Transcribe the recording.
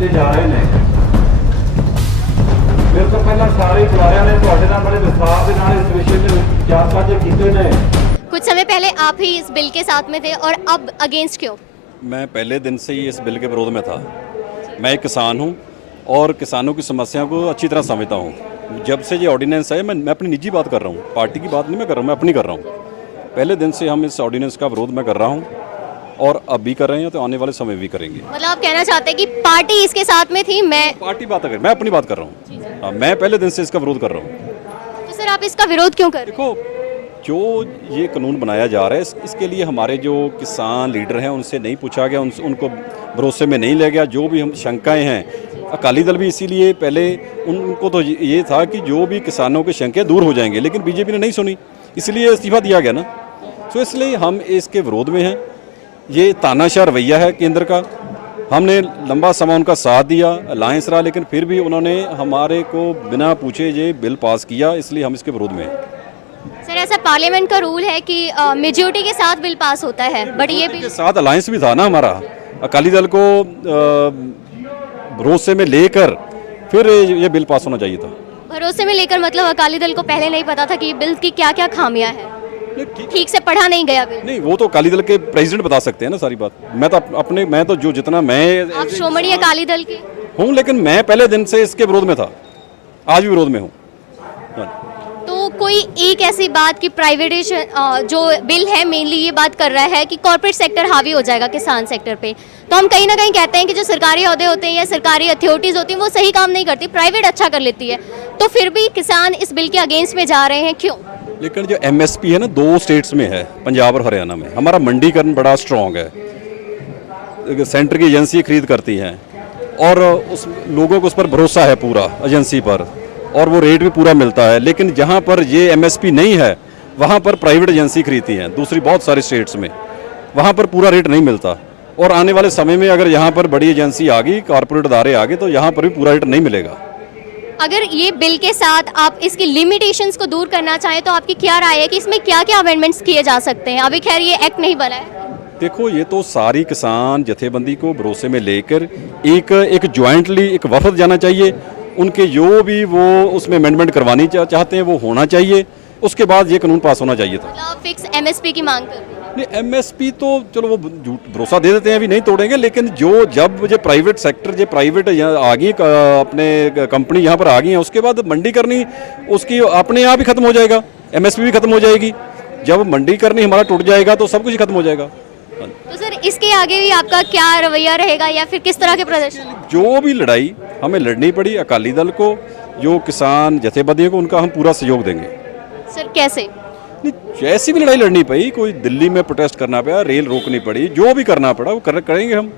ਕੀਤੇ ਜਾ ਰਹੇ ਨੇ। ਮੇਰੇ ਤੋਂ ਪਹਿਲਾਂ ਸਾਰੇ ਬੁਲਾਰਿਆਂ ਨੇ ਤੁਹਾਡੇ ਨਾਲ ਬੜੇ ਵਿਸਥਾਰ ਦੇ ਨਾਲ ਇਸ ਵਿਸ਼ੇ ਤੇ ਵਿਚਾਰ ਸਾਂਝੇ ਕੀਤੇ ਨੇ। कुछ समय पहले आप ही इस बिल के साथ में थे और अब अगेंस्ट क्यों? मैं पहले दिन से ही इस बिल के विरोध में था। मैं एक किसान हूँ और किसानों की समस्याओं को अच्छी तरह समझता हूँ। जब से ये ऑर्डिनेंस है, मैं अपनी निजी बात कर रहा हूँ, पार्टी की बात नहीं मैं कर रहा हूँ, मैं अपनी कर रहा हूँ। पहले दिन से हम इस ऑर्डिनेंस का विरोध मैं कर रहा हूँ और अब भी कर रहे हैं, तो आने वाले समय भी करेंगे। मतलब आप कहना चाहते हैं कि पार्टी इसके साथ में थी, मैं पार्टी बात कर, मैं अपनी बात कर रहा हूँ। हाँ, मैं पहले दिन से इसका विरोध कर रहा हूँ। तो सर आप इसका विरोध क्यों कर रहे देखो, जो ये कानून बनाया जा रहा है, इसके लिए हमारे जो किसान लीडर हैं उनसे नहीं पूछा गया, उनको भरोसे में नहीं लिया गया। जो भी हम शंकाएं हैं, अकाली दल भी इसीलिए पहले उनको तो ये था कि जो भी किसानों की शंकाएं दूर हो जाएंगे, लेकिन बीजेपी ने नहीं सुनी, इसलिए इस्तीफा दिया गया ना। तो इसलिए हम इसके विरोध में हैं। ये तानाशाह रवैया है केंद्र का। हमने लंबा समय उनका साथ दिया, अलायंस रहा, लेकिन फिर भी उन्होंने हमारे को बिना पूछे ये बिल पास किया, इसलिए हम इसके विरोध में हैं। सर ऐसा पार्लियामेंट का रूल है कि मेजॉरिटी के साथ बिल पास होता है, बट ये के साथ अलायंस भी था ना हमारा। अकाली दल को भरोसे में लेकर फिर ये बिल पास होना चाहिए था। भरोसे में लेकर मतलब अकाली दल को पहले नहीं पता था कि बिल की क्या क्या खामियां हैं, ठीक से पढ़ा नहीं गया बिल। नहीं, वो तो अकाली दल के प्रेसिडेंट बता सकते हैं ना सारी बात। मैं तो जो जितना मैं आप श्रोमणी अकाली दल के हूँ, लेकिन मैं पहले दिन से इसके विरोध में था, आज भी विरोध में हूँ। तो कोई एक ऐसी बात की प्राइवेटाइजेशन जो बिल है मेनली ये बात कर रहा है कि कॉर्पोरेट सेक्टर हावी हो जाएगा किसान सेक्टर पे, तो हम कहीं ना कहीं कहते हैं कि जो सरकारी अहदे होते हैं या सरकारी अथॉरिटीज़ होती हैं वो सही काम नहीं करती, प्राइवेट अच्छा कर लेती है, तो फिर भी किसान इस बिल के अगेंस्ट में जा रहे हैं, क्यों? लेकिन जो MSP है ना, 2 स्टेट्स में है, पंजाब और हरियाणा में। हमारा मंडीकरण बड़ा स्ट्रॉन्ग है, सेंटर की एजेंसी खरीद करती हैं और उस लोगों को उस पर भरोसा है पूरा एजेंसी पर, और वो रेट भी पूरा मिलता है। लेकिन जहाँ पर ये MSP नहीं है वहाँ पर प्राइवेट एजेंसी खरीदती हैं, दूसरी बहुत सारे स्टेट्स में, वहाँ पर पूरा रेट नहीं मिलता। और आने वाले समय में अगर यहाँ पर बड़ी एजेंसी आ गई, कॉर्पोरेट अदारे आ गए, तो यहाँ पर भी पूरा रेट नहीं मिलेगा। अगर ये बिल के साथ आप इसकी लिमिटेशंस को दूर करना चाहें तो आपकी क्या राय है कि इसमें क्या क्या अमेंडमेंट्स किए जा सकते हैं? अभी खैर ये एक्ट नहीं बना है। देखो, ये तो सारी किसान जथेबंदी को भरोसे में लेकर एक जॉइंटली एक वफद जाना चाहिए। उनके जो भी वो उसमें अमेंडमेंट करवानी चाहते हैं वो होना चाहिए, उसके बाद ये कानून पास होना चाहिए था। मतलब फिक्स MSP की मांग कर रहे हैं? नहीं, MSP तो चलो वो भरोसा दे देते हैं, अभी नहीं तोड़ेंगे, लेकिन जब ये प्राइवेट सेक्टर, ये प्राइवेट आ गई अपने कंपनी यहाँ पर आ गई है, उसके बाद मंडी करनी उसकी अपने आप ही खत्म हो जाएगा, MSP भी खत्म हो जाएगी। जब मंडी करनी हमारा टूट जाएगा तो सब कुछ खत्म हो जाएगा। तो सर इसके आगे भी आपका क्या रवैया रहेगा या फिर किस तरह के प्रदर्शन? जो भी लड़ाई हमें लड़नी पड़ी, अकाली दल को, जो किसान जथेबंदियों को, उनका हम पूरा सहयोग देंगे। सर कैसे? नहीं, जैसी भी लड़ाई लड़नी पड़ी, कोई दिल्ली में प्रोटेस्ट करना पड़ा, रेल रोकनी पड़ी, जो भी करना पड़ा वो करेंगे हम।